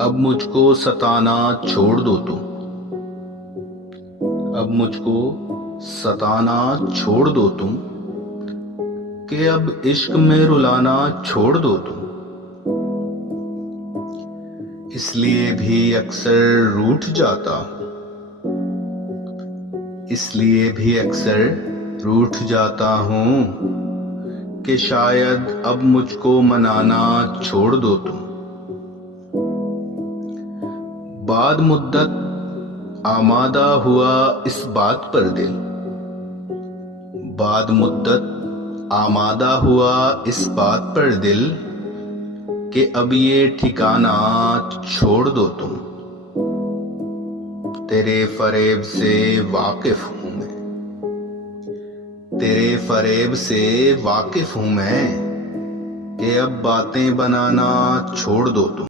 अब मुझको सताना छोड़ दो तुम। अब मुझको सताना छोड़ दो तुम, कि अब इश्क में रुलाना छोड़ दो तुम। इसलिए भी अक्सर रूठ जाता हूँ, इसलिए भी अक्सर रूठ जाता हूँ, कि शायद अब मुझको मनाना छोड़ दो तुम। बाद मुद्दत आमादा हुआ इस बात पर दिल, बाद मुद्दत आमादा हुआ इस बात पर दिल, कि अब ये ठिकाना छोड़ दो तुम। तेरे फरेब से वाकिफ हूं मैं, तेरे फरेब से वाकिफ हूं मैं, कि अब बातें बनाना छोड़ दो तुम।